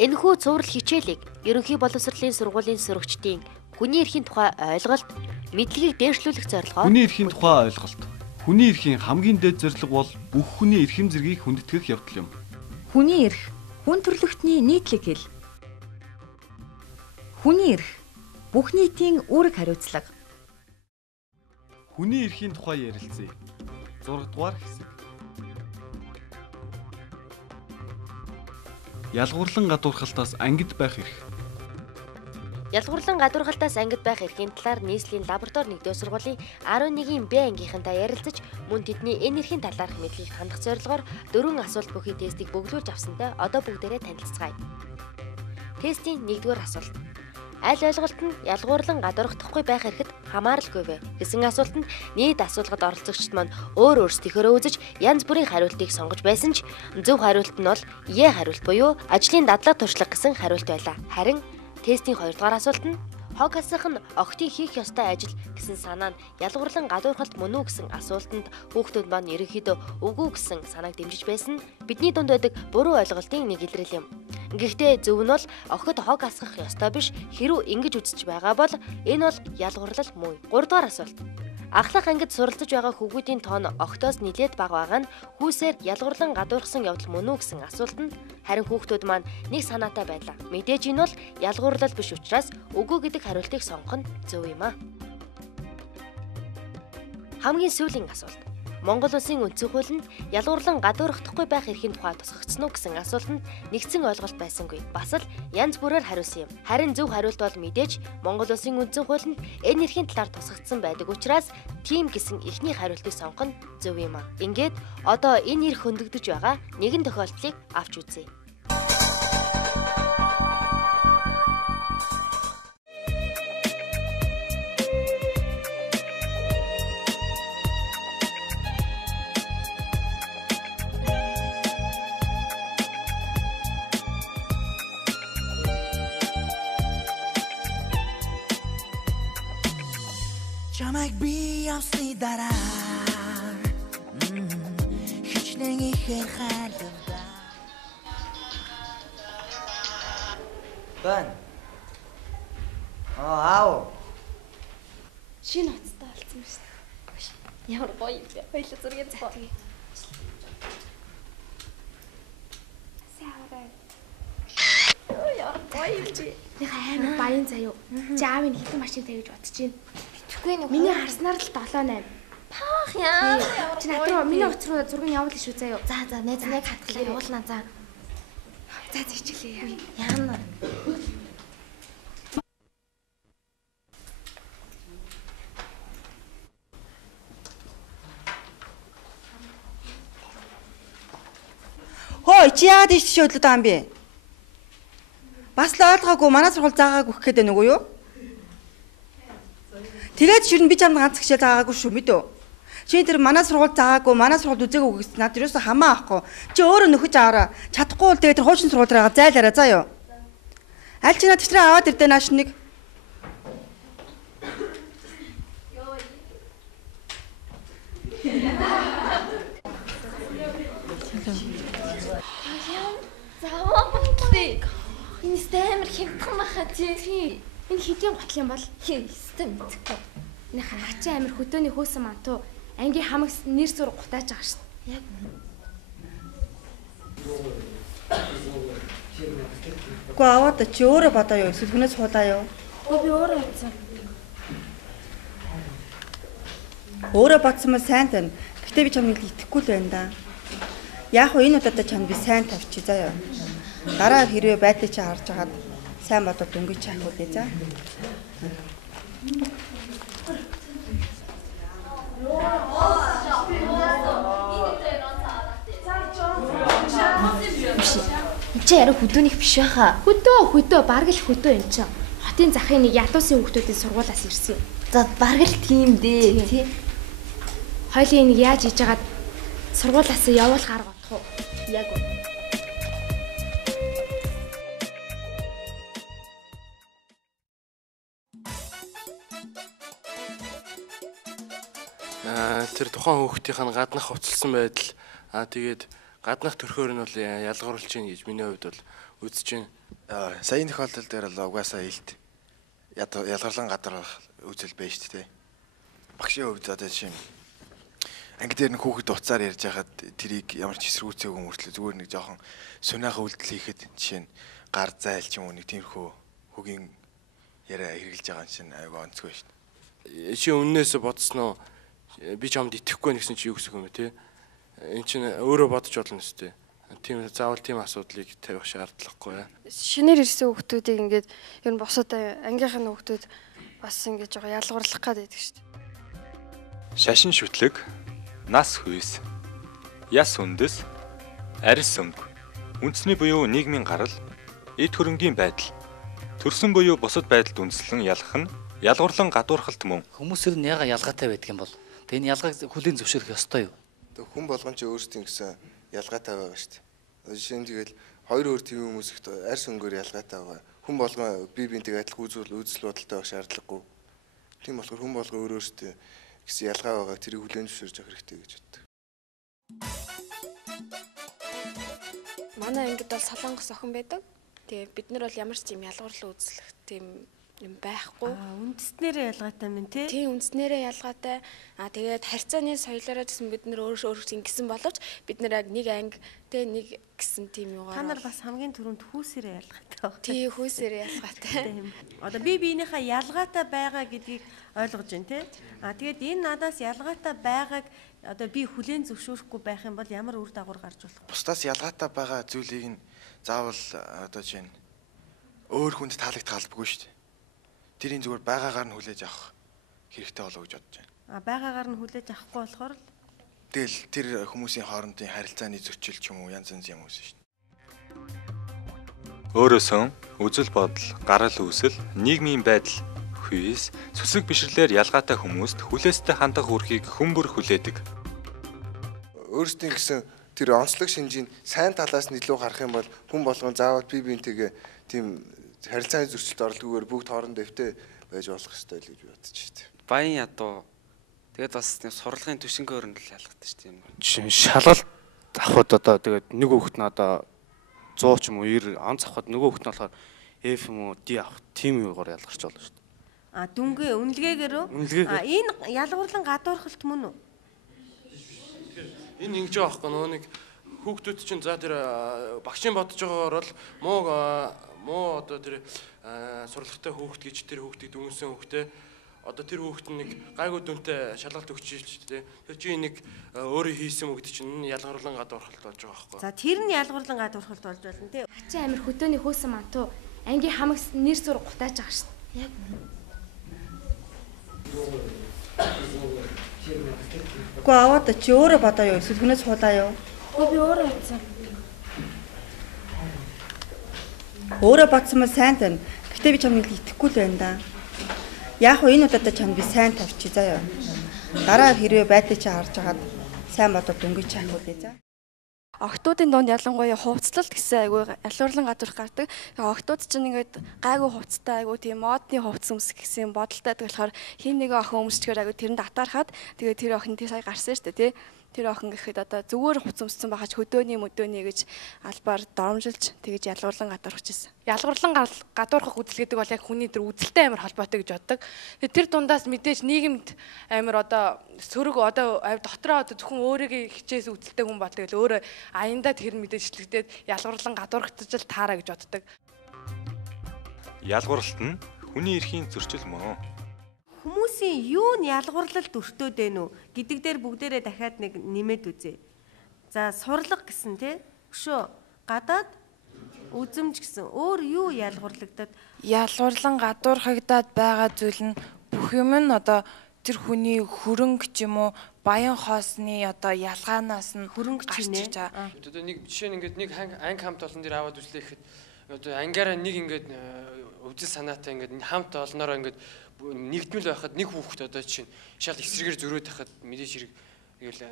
Энэхүү цуврал хичээлийг ерөнхий боловсролын сургуулийн сурагчдын хүний эрхийн тухай ойлголт, мэдлэгийг дээшлүүлэх зорилгоор хүний эрхийн тухай ойлголт. Хүний эрхийн хамгийн дээд зорилго бол бүх хүний эрхэм зэргийг хүндэтгэх явдал юм. Хүний эрх, хүн төрөлхтний нийтлэг хэл. Хүний эрх, бүх нийтийн үүрэг хариуцлага. Хүний эрхийн тухай ярилцъя. 6 дугаар хэсэг. Ялгуурлан гадуурхалтаас ангид байх эрх. Ялгуурлан гадуурхалтаас ангид байх эрхийн талаар нийслэлийн лаборатори 1-р сургуулийн 11-ийн Б ангийнхантай ярилцаж мөн тэдний энэ эрхийн талаарх мэдлэгийг хандах зорилгоор 4 асуулт бүхий тестийг бөглүүлж авсантай одоо бүгдээрээ танилцгаая. Тестийн 1-р асуулт. Аль ойлголт нь ялгуурлан гадуурхдахгүй байх эрхэд хамааралгүй вэ гэсэн асуултанд нийт асуулгад оролцогчид маань өөр өөрсдийнхөө үзэж янз бүрийн хариултыг сонгож байсан ч зөв хариулт нь бол Е хариулт буюу ажлын дадлага туршлага гэсэн хариулт байлаа. Харин тестийн 2 дугаар асуулт нь хог асах нь охтын хийх ёстой ажил гэсэн санаа нь ялгуурлан гадуурхалт мөн үү гэсэн асуултанд хүүхдүүд маань ерөнхийдөө үгүй гэсэн санааг дэмжиж байсан нь бидний дунд байдаг буруу ойлголтын нэг илрэл юм. Гэхдээ зөв нь бол охид хог асгах ёстой биш, хэрүү ингэж үзэж байгаа бол энэ бол ялгуурлал муу. 3 дугаар асуулт. Ахлах ангид суралцж байгаа хүүхдүүдийн тоон огтоос нэлээд бага байгаа нь хүүсээр ялгуурлан гадуурхсан явдал мөн үү гэсэн асуултанд харин хүүхдүүд маань нэг санаатай байлаа. Мэдээж энэ бол ялгуурлал биш учраас үгүй гэдэг хариултыг сонгох нь зөв юм аа. Хамгийн сүүлийн асуулт. Монгол Улсын үндсэн хууль нь ялгуурлан гадуурхдахгүй байх эрхийн тухай тусгагдсан уу гэсэн асуултанд нэгдсэн ойлголт байсангүй. Бас л янз бүрээр хариулсан юм. Харин зөв хариулт бол мэдээж Монгол Улсын үндсэн хуулинд энэ эрхийн талаар тусгагдсан байдаг учраас тийм гэсэн эхний хариултыг сонгох нь зөв юм аа. Ингээд одоо энэ эрх хөндөгдөж байгаа нэгэн тохиолдлыг авч үзье. Чамайг би авсны дараа хичнээн ихээр хайлавда. Бан. Аав. Шинэ хоцтой болсон шүү дээ. Ямар гоё юм бэ? Хоёул зургийг зөө. Саарай. Яа, гоё юм чи. Нэг амар баян заяа. Чи аавын хитэн машин тавьж бодож байна. Тэгэхгүй нэг миний харснаар л 7-8. Паах яа. Чи надруу миний утас руу зургийг явуул шүү заяа. За найз нэг хатгалаа явуулнаа за. За зэвчлээ. Яана. Хөөе чи яагаад ийш шөөдлөд байгаа юм бэ? Бас л ойлгоогүй манай сургууль заагаагүй гэх гээд байна уу юу? Тэгээд ширэн би чамд ганц гişээ заагаагүй шүү мэдөө. Чи тэр манай сургууль заагаагүй, манай сургууль үзээгүй гэсэн над юусаа хамаа ахгүй. Чи өөрөө нөхөж аваараа. Чадахгүй бол тэгээд тэр хуучин сургууль руугаа зайлаараа заа юу. Аль чи над тэвтрээ аваад ирдэ нааш нэг. Заваа. Энэ стэмэр хямдхан баха тий. Энэ хэдийн готл юм бол стем мэдхгүй. Энэ хачаа амир хөдөөний хөөсөн мантуу ангийн хамагс нэр сур гутааж байгаа шүү дээ. Яг. Гоо аваад чи өөрөө бодоо юу? Сүлгнээс хуулаа юу? Би өөрөө бодсон. Өөрөө бодсон мөн сайн тань. Гэхдээ би чамд итгэхгүй л байна да. Яг уу энэ удаад чамд би сайн тавьчих заа юу. Дараа хэрвээ байдал чи харж хагаад сайн бодоод өнгөж чаах үлээ за. Чи яруу хөдөөних биш байхаа. Хөдөө бараг л хөдөө юм чинь. Хотын захын нэг ядуусын хүүхдүүдийн сургуулиас ирсэн юм. За бараг л тийм дээ тий. Хоёлын нэг яаж хийж хагаад сургуулиас явуулах арга бодох уу? Яг үү. Тэр тухайн хүүхдийнх нь гаднах хувцалсан байдал тэгээд гаднах төрхөөр нь бол ялгуурлж гин гэж миний хувьд бол үзэж байна. Саяны тохиолдол дээр л угаасаа илт ялгарлан гадарх үзэл байж шүү дээ. Багшийн хувьд одоо жишээ анги дээр нэг хүүхэд уцаар ярьж байхад тэрийг ямар ч эсэргүүцээгүй мөртлөө зүгээр нэг жоохон сунаахан үйлдэл хийхэд жишээ нь гар зайл ч юм уу нэг тиймэрхүү хөгийн яриа хэрглэж байгаа чинь аюу онцгүй шүү дээ. Чи өмнөөс бодсноо би ч юмд итгэхгүй нэгсэн чи юу гэсэн юм бэ те? Энд чинь өөрөө бодож болно өстэй. Тийм заавал тийм асуудлыг тавих шаардлагагүй. Шинээр ирсэн хүүхдүүдийг ингээд ер нь босоод ангийнхаа хүүхдүүд бас ингээд жоо ялгуурлах гэдэг шүү дээ. Шашин шүтлэг, нас хүйс, яс үндэс, арьс өмг, үндэсний буюу нийгмийн гарал, эд хөрөнгийн байдал, төрсөн буюу бусад байдалд үндэслэн ялах нь ялгуурлан гадуурхалт мөн. Хүмүүс нь яга ялгаатай байдаг юм бол тэгээ энэ ялгааг хүлээн зөвшөөрөх ёстой юу? Хүн болгон ч өөрсдийн гэсэн ялгаатай байгаа шүү дээ. Жишээ нь тэгэл хоёр өөр тийм хүмүүс ихт арьс өнгөөр ялгаатай байгаа. Хүн болгон бие биентэйг адилхан үзэл бодолтой байх шаардлагагүй. Тийм болохоор хүн болгон өөрөөсөө гэсэн ялгаа байгаа тэрийг хүлээн зөвшөөрж авах хэрэгтэй гэж боддог. Манай ангид бол солонгос охин байдаг. Тэгээ бид нар бол ямар ч юм ялгуурлан үзлэх тийм юм байхгүй. Үндэснэрээ ялгаатай мэн тий? Тий, үндэснэрээ ялгаатай. Тэгээд харьцааны соёлоороо гэсэн бид нар өөрөө ингэсэн боловч бид нар яг нэг анги тий нэг гэсэн тийм юугаар. Та нар бас хамгийн түрүүнд хүүсээрээ ялгаатай баг. Тий, хүүсээрээ ялгаатай. Одоо би биенийхээ ялгаатай байгаа гэдгийг ойлгож байна тий? Тэгээд энэ надаас ялгаатай байгааг одоо би хүлээн зөвшөөрөхгүй байх юм бол ямар үр дагавар гарч болох вэ? Бусдаас ялгаатай байгаа зүйлийг нь заавал одоо жишээ нь өөр хүнд таалагдах албагүй шүү дээ. Тэрийн зүгээр байгаагаар нь хүлээж авах хэрэгтэй болов гэж бодож байна. Байгаагаар нь хүлээж авахгүй болохоор л тэгэл тэр хүмүүсийн хоорондын харилцааны зөрчил ч юм уу янз янз юм үүсэн шүү дээ. Өөрөөсөн үзэл бодол, гарал үүсэл, нийгмийн байдал, хүйс, сүсэг бишрлэр ялгаатай хүмүүст хүлээстэй хандах үрхийг хүмүүр хүлээдэг. Өөрсдийн гэсэн тэр онцлог шинжийг сайн талаас нь илүү харах юм бол хүн болгон заавал бие биентэйгээ тийм харилцааны зөрчилд оролдгүйгээр бүгд хоорондоо эвтэй байж болох ёстой л гэж бодож байна. Баян ядуу. Тэгээд бас тийм сурлагын төшөнгөөр нь л ялгадаг шүү дээ. Жишээ нь шалгалт авахд одоо тэгээд нэг хүүхэд нь одоо 100 ч юм уу 90 онц авахд нөгөө хүүхэд нь болохоор F юм уу D авах тийм юугаар ялгарч болно шүү дээ. Дүнгээ үнэлгээгээр энэ ялгуурлан гадуурхалт мөн үү? Энэ ингэж байгаа байхгүй нөгөө нэг хүүхдүүд чинь за тэр багшийн бодож байгаагаар бол муу одоо тэр сурлагатай хүүхд гэж тэр хүүхдийг дүнсэн хүүхдээ одоо тэр хүүхд нэг гайгүй дүнтэй шалгалт өгч ирж тээ. Тэр чинь нэг өөрөө хийсэн үг гэдэг чинь ялгуурлан гадуурхалт болж байгаа байхгүй. За тэр нь ялгуурлан гадуурхалт болж болно тий. Хачаа амир хөдөөний хөөсөн мантуу ангийн хамагс нэр зур гутааж байгаа шүү дээ. Яг. Гоо аваад чи өөрөө бодоо юу эсвэл хүнээс хулаа юу? Би өөрөө бодсон. Өөрөө бодсон мөн сайн тань. Гэтэ би чамд итгэхгүй л байна да. Яг уу энэ удаатай чамд би сайн тавьчих заяа. Дараа хэрвээ байдлыг чи харж хагаад сайн бодоод дүнгийн чи ахуулъя за. Охтуудын донд ялангуяа хувцлалт гэсэн айгүй ялгуурлан гадуурх гардаг. Охтууд чинь ингээд гайгүй хувцтай айгүй тийм модны хувц өмсөх гэсэн бодолтой болохоор хин нэгэн охин өмсчгээр айгүй тэрэнд атаархаад тэгээд тэр охин тий сая гарсан шүү дээ тий. Тэр охин гэхэд одоо зүгээр хувц өмссөн байхаж хөдөөний гэж албаар доромжилж тэгэж ялгуурлан гадуурхаж ирсэн. Ялгуурлан гадуурхах үзэл гэдэг бол яг хүний тэр үзэлтэй амар холбоотой гэж боддог. Тэгээд тэр дундаас мэдээж нийгэмд амар одоо сөрөг одоо дотроо одоо зөвхөн өөрийгөө хичээс үзэлтэй хүн бол тэгэл өөрөө аяндаа тэр мэдээж ичлэгдээд ялгуурлан гадуурхаж л таараа гэж боддог. Ялгуурлалт нь хүний эрхийн зөрчил мөн. Хүмүүсийн юу нь ялгуурлалд өртөөд байна уу гэдэг дээр бүгдээрээ дахиад нэг нэмээд үзье. За сурлага гэсэн тий өшөө гадаад үзэмж гэсэн өөр юу ялгуурлагдаад ялгуурлан гадуурхагдаад байгаа зүйл нь бүх юм нь одоо тэр хүний хөрөнгө ч юм уу баян хоосны одоо ялгаанаас нь хөрөнгө ч нэ. Одоо нэг жишээ нь ингээд нэг анги хамт олон дээр аваад үзлээ гэхэд одоо ангаараа нэг ингээд үзэл санаатай ингээд хамт олноороо ингээд нэгдмэл байхад нэг хүүхэд одоо чинь шал эсрэгээр зөрөөд байхад мэдээж хэрэг ивэл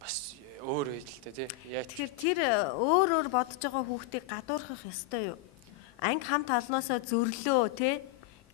бас өөр байдалтай тий. Тэгэхээр тэр өөр бодож байгаа хүүхдийг гадуурхах ёстой юу? Анги хамт олноосоо зөрлөө тий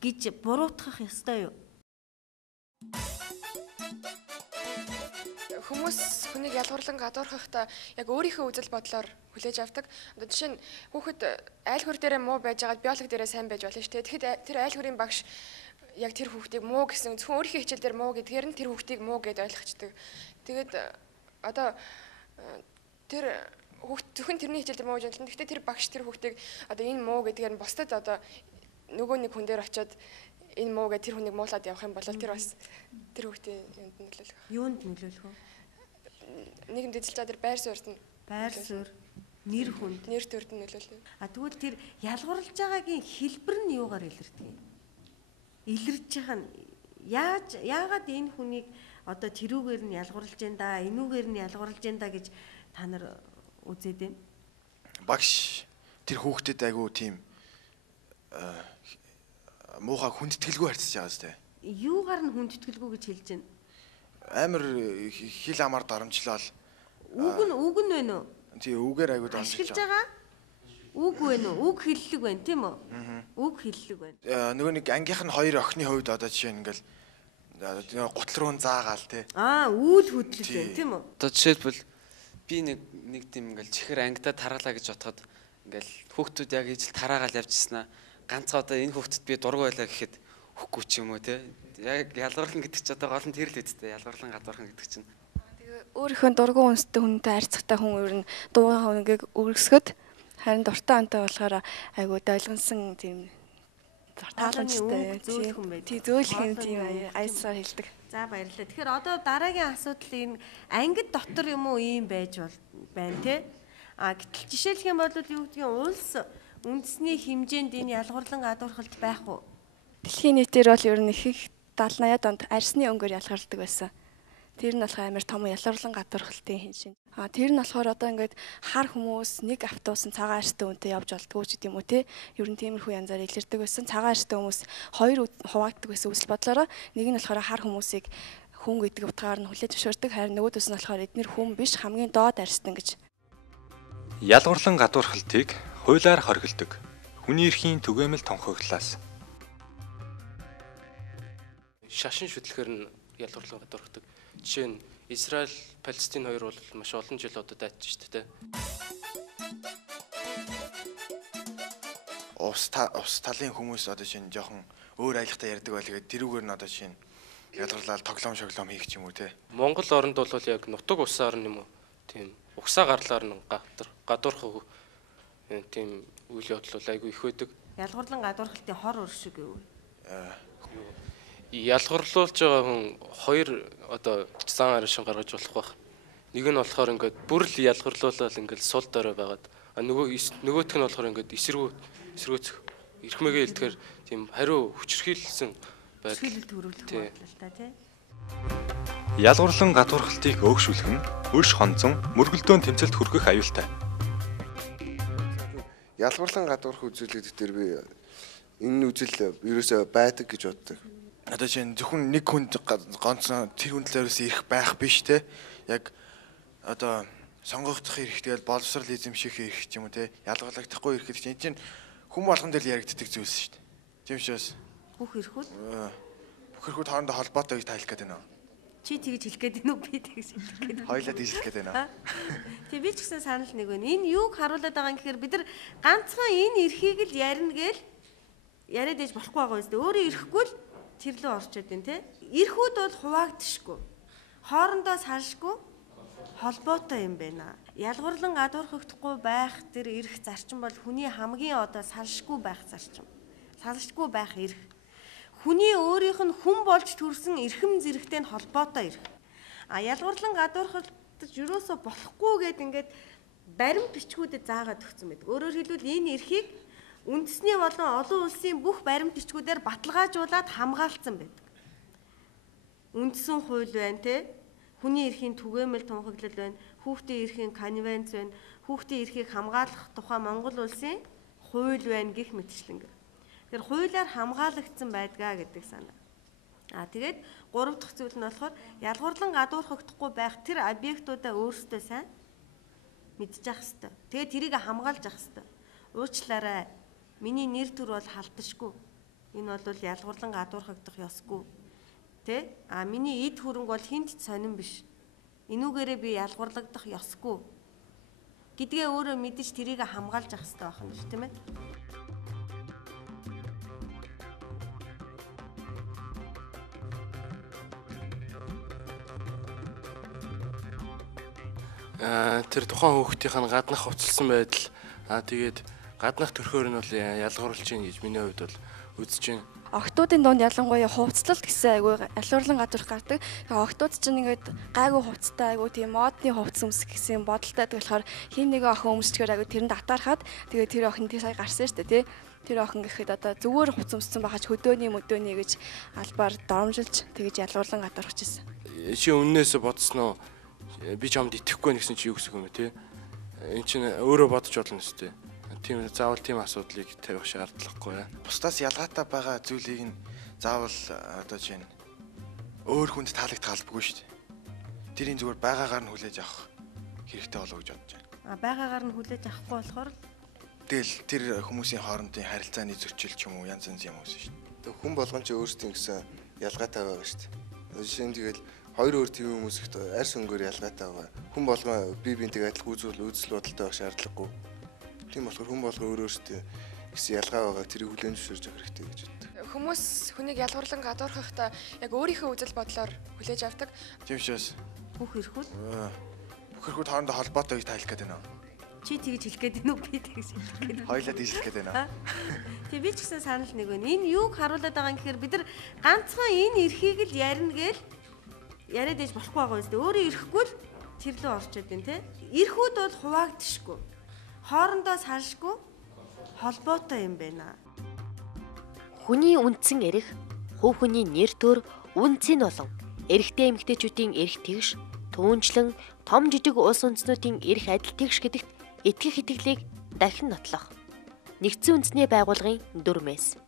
гэж буруутгах ёстой юу? хүмүүс хүнийг ялгуурлан гадуурхахдаа яг өөрийнхөө үзэл бодлоор хүлээж авдаг. Одоо жишээ нь хүүхэд айл хөр дээрээ муу байж байгаад биологи дээрээ сайн байж болно шүү дээ. Тэгэхэд тэр айл хөрийн багш яг тэр хүүхдийг муу гэсэн зөвхөн өөрийнхөө хичээл дээр муу гэдгээр нь тэр хүүхдийг муу гэдээ ойлгочдөг. Тэгээд одоо тэр хүүхд зөвхөн тэрний хичээл дээр муу гэж бодлоо. Гэхдээ тэр багш тэр хүүхдийг одоо энэ муу гэдгээр нь бусдад одоо нөгөө нэг хүн дээр очиод энэ муу гэж тэр хүнийг муулаад явах юм бол тэр бас тэр хүүхдийн юунд нөлөөлөх. Юунд нөлөөлөх вэ? Нийгэмд эзэлж байгаа тэр байр суурьд нь. Байр суурь, нэр хүнд, нэр төрд нь нөлөөлөв. Тэгвэл тэр ялгуурлаж байгаагийн хэлбэр нь юугаар илэрдэг юм? Илэрж байгаа нь яагаад энэ хүнийг одоо тэрүүгээр нь ялгуурлаж байна да, энүүгээр нь ялгуурлаж байна да гэж та нар үзээд байна? Багш тэр хүүхдэд айгу тийм муухай хүндэтгэлгүй харьцаж байгаа зү. Юугаар нь хүндэтгэлгүй гэж хэлж байна? Амар хил амаар дарамжлал. Үг нь байна уу? Тий, үгээр айгу дамжиж байгаа. Үг байна уу? Үг хэллэг байна, тийм үү? Үг хэллэг байна. Нөгөө нэг ангийнх нь хоёр охины хувьд одоо жишээ нь ингээл гутал руу заагаал тий. Үүд хөдлөл байна, тийм үү? Одоо жишээлбэл би нэг тийм ингээл чихэр ангидаа таргалаа гэж бодоход ингээл хүүхдүүд яг ижил тараагаал явжснаа ганцаа одоо энэ хүүхдэд би дург байлаа гэхэд хөхгүй ч юм уу тий. Яг ялгуурлан гэдэг чи одоо гол нь тэр л үстэй ялгуурлан гадуурхан гэдэг чинь. Тэгээ өөрийнхөө дургуун үнстэй хүнтэй харьцахтай хүн ер нь дуугаа хүнгийг өргөсгöd харин дуртай антай болохоор айгуу дойлгонсон тийм тааламжтай тий зөөлхөн тийм аясаар хэлдэг. За баярлалаа. Тэгэхээр одоо дараагийн асуудал энэ ангид дотор юм уу ийм байж байна тий. Гэтэл жишээлх юм бол юу гэдгийг улс үндэсний хэмжээнд энэ ялгуурлан гадуурхалт байх уу? Дэлхийн нийтээр бол ер нь их 70-80-аад онд арсны өнгөөр ялгарладаг байсан. Тэр нь болохоор амар том ялгуурлан гадуурхалтын хэмжээ. Тэр нь болохоор одоо ингээд хар хүмүүс нэг автобус цагаан арстай үнтэй явж болдгоо ч гэдэм үү те. Ер нь тиймэрхүү янзаар илэрдэг байсан. Цагаан арстай хүмүүс хоёр хуваагддаг байсан үсэл бодлороо. Нэг нь болохоор хар хүмүүсийг хүн гэдэг утгаар нь хүлээж зөвшөөрдөг. Харин нөгөөдөөс нь болохоор эднэр хүн биш хамгийн доод арстан гэж. Ялгуурлан гадуурхалтыг хуулиар хоригддог. Хүний эрхийн түгээмэл тунхаглалаас шашин шүтлэхээр нь ялгуурлан гадуурхдаг. Жишээ нь Израиль, Палестин хоёр бол маш олон жил одоо дайдж шүү дээ. Ус талын хүмүүс одоо шинэ жоохон өөр айлхтаа ярьдаг байлгээд тэрүүгээр нь одоо шинэ ялгарлал тоглоом шоглоом хийх ч юм уу те. Монгол оронд бол яг нутаг усаар нь юм уу тийм угсаа гарлаар нь гадуурхах тийм үйл явдал бол айгүй их байдаг. Ялгуурлан гадуурхалтын хор уршиг юу? Ялгуурлуулж байгаа хүн хоёр одоо зан аршин гаргаж болох байх. Нэг нь болохоор ингээд бүр л ялгуурлуулаад ингээд сул дорой байгаад нөгөөх нь болохоор ингээд эсэргүүцэх эрхмээгээ илтгэхээр тийм хариу хүчрхийлсэн байдал. Хүчрхийлэл төрүүлэх бодлоо та тий. Ялгуурлан гадуурхалтыг өөгшүүлэх нь өш хонцон мөргөлдөөн тэмцэлд хүргэх аюултай. Ялгуурлан гадуурх үзүүлэлт дээр би энэ үзэл ерөөсөө байдаг гэж боддог. Одоо чинь зөвхөн нэг хүнд ганцхан тэр хүн талаас ирэх байх биш те. Яг одоо сонгогдох хэрэгтэй бол боловсрал эзэмших эрх ч юм уу те. Ялгарлагдахгүй эрх гэдэг чинь хүн болгон дээр л яригддаг зүйлс шүү дээ. Тийм учраас бүх эрхүүд хоорондоо холбоотой гэж тайлах гээд байна. Чи тэгж хэлэх гээд байна уу? Би тэгж хэлэх гээд байна. Хоёулаа тэгж хэлэх гээд байна. Тэг би ч гэсэн санал нэг байна. Энэ юуг харуулдаг байгаа юм гэхээр бид нар ганцхан энэ эрхийг л ярина гээл яриад ээж болохгүй байгаа үстэй. Өөрөө ирэхгүй л тэр лөө орчод байна те. Эрхүүд бол хуваагдшгүй. Хоорондоо салшгүй холбоотой юм байна. Ялгуурлан гадуурхагдахгүй байх тэр эрх зарчим бол хүний хамгийн одоо салшгүй байх зарчим. Салшгүй байх эрх. Хүний өөрийнх нь хүн болж төрсэн эрхэм зэрэгтэй нь холбоотой эрх. Ялгуурлан гадуурхагдаж юусоо болохгүй гэд ингээд баримт бичгүүдэд заагаад өгсөн байдаг. Өөрөөр хэлбэл энэ эрхийг үндэсний болон олон улсын бүх баримт бичгүүдээр баталгаажуулаад хамгаалсан байдаг. Үндсэн хууль байна те. Хүний эрхийн түгээмэл тунхаглал байна. Хүүхдийн эрхийн конвенц байна. Хүүхдийн эрхийг хамгаалах тухай Монгол улсын хууль байна гэх мэтчлэн. Тэр хуулиар хамгаалагдсан байдгаа гэдэг санаа. Тэгээд гурав дахь зүйл нь болохоор ялгуурлан гадуурхагдахгүй байх тэр объектуудаа өөрсдөө сайн мэдчих хэвээр. Тэгээд тэрийг хамгаалж явах хэвээр. Уучлаарай. Миний нэр төр бол халташгүй. Энэ бол ялгуурлан гадуурхагдах ёсгүй. Тэ? Миний эд хөрөнгө бол хинт сонирн биш. Энүүгээрээ би ялгуурлагдах ёсгүй гэдгээ өөрөө мэдэж тэрийг хамгаалж явах хэрэгтэй байх юм шүү, тийм ээ? Тэр тухайн хүүхдийнх нь гаднах уцалсан байдал тэгээд гаднах төрхөөр нь бол ялгуурлаж гин гэж миний хувьд бол үзэж байна. Октоодын дунд ялангуяа хувцлалт гэсэн айгүй ялуурлан гадуурх гардаг. Тэгээ октод чинь ингээд гайгүй хувцтай айгүй тийм модны хувц өмсөх гэсэн бодолтой болохоор хин нэгэн охин өмсчихээр айгүй тэрэнд атаархаад тэгээ тэр охин тий сая гарсан шүү дээ тий. Тэр охин гэхэд одоо зүгээр хувц өмссөн байхаж хөдөөний мөдөөний гэж албаар доромжилж тэгэж ялуурлан гадуурхаж ирсэн. Чи өмнөөсөө бодсноо би ч юмд итгэхгүй гэсэн чи юу гэсэн юм бэ тий? Энд чинь өөрөө бодож болно өстэй. Тийм заавал тийм асуудлыг тавих шаардлагагүй. Бусдаас ялгаатай байгаа зүйлийг нь заавал одоо чинь өөр хүнд таалагдах албагүй шүү дээ. Тэрийн зүгээр байгаагаар нь хүлээж авах хэрэгтэй болов гэж бодож байна. Байгаагаар нь хүлээж авахгүй болохоор тэгэл тэр хүмүүсийн хоорондын харилцааны зөрчил ч юм уу янз янз юм uuсан шүү дээ. Хүн болгон ч өөрсдийн гэсэн ялгаатай байгаа шүү дээ. Жишээ нь тэгэл хоёр өөр тийм хүмүүс ихтэй арьс өнгөөр ялгаатай байгаа. Хүн болгоо бие биентэйг адилхан үзэл бодолтой байх шаардлагагүй. Тийм болохоор хүн болгоо өөрөөсөө гэсэн ялгаа байгаа тэрийг хүлээн зөвшөөрж авах хэрэгтэй гэж боддог. Хүмүүс хүнийг ялгуурлан гадуурхахдаа яг өөрийнхөө үзэл бодлоор хүлээж авдаг. Тийм учраас бүх эрхүүд хоорондоо холбоотой гэж тайлах гээд байна. Чи тэгж хэлэх гээд байна уу? Би тэгж хэлэх гээд байна. Хоёлаа тийшлэх гээд байна. Тэг би ч гэсэн санал нэг байна. Энэ юуг харуулад байгаа юм гэхээр бид нар ганцхан энэ эрхийг л ярина гээл яриад ээж болохгүй байгаа үстэй. Өөрөө ирэхгүй л тэр лөө орчод байна те. Эрхүүд бол хуваагдшгүй. Хоорондоо салшгүй холбоотой юм байна. Хүний үндсэн эрх, хувь хүний нэр төр, үнцэн болон эрэгтэй эмэгтэйчүүдийн эрх тэгш, түүнчлэн том жижиг улс үндэстнүүдийн эрх адил тэгш гэдэгт итгэх итгэлийг дахин нотлох. Нэгдсэн үндэсний байгууллагын дүрмээс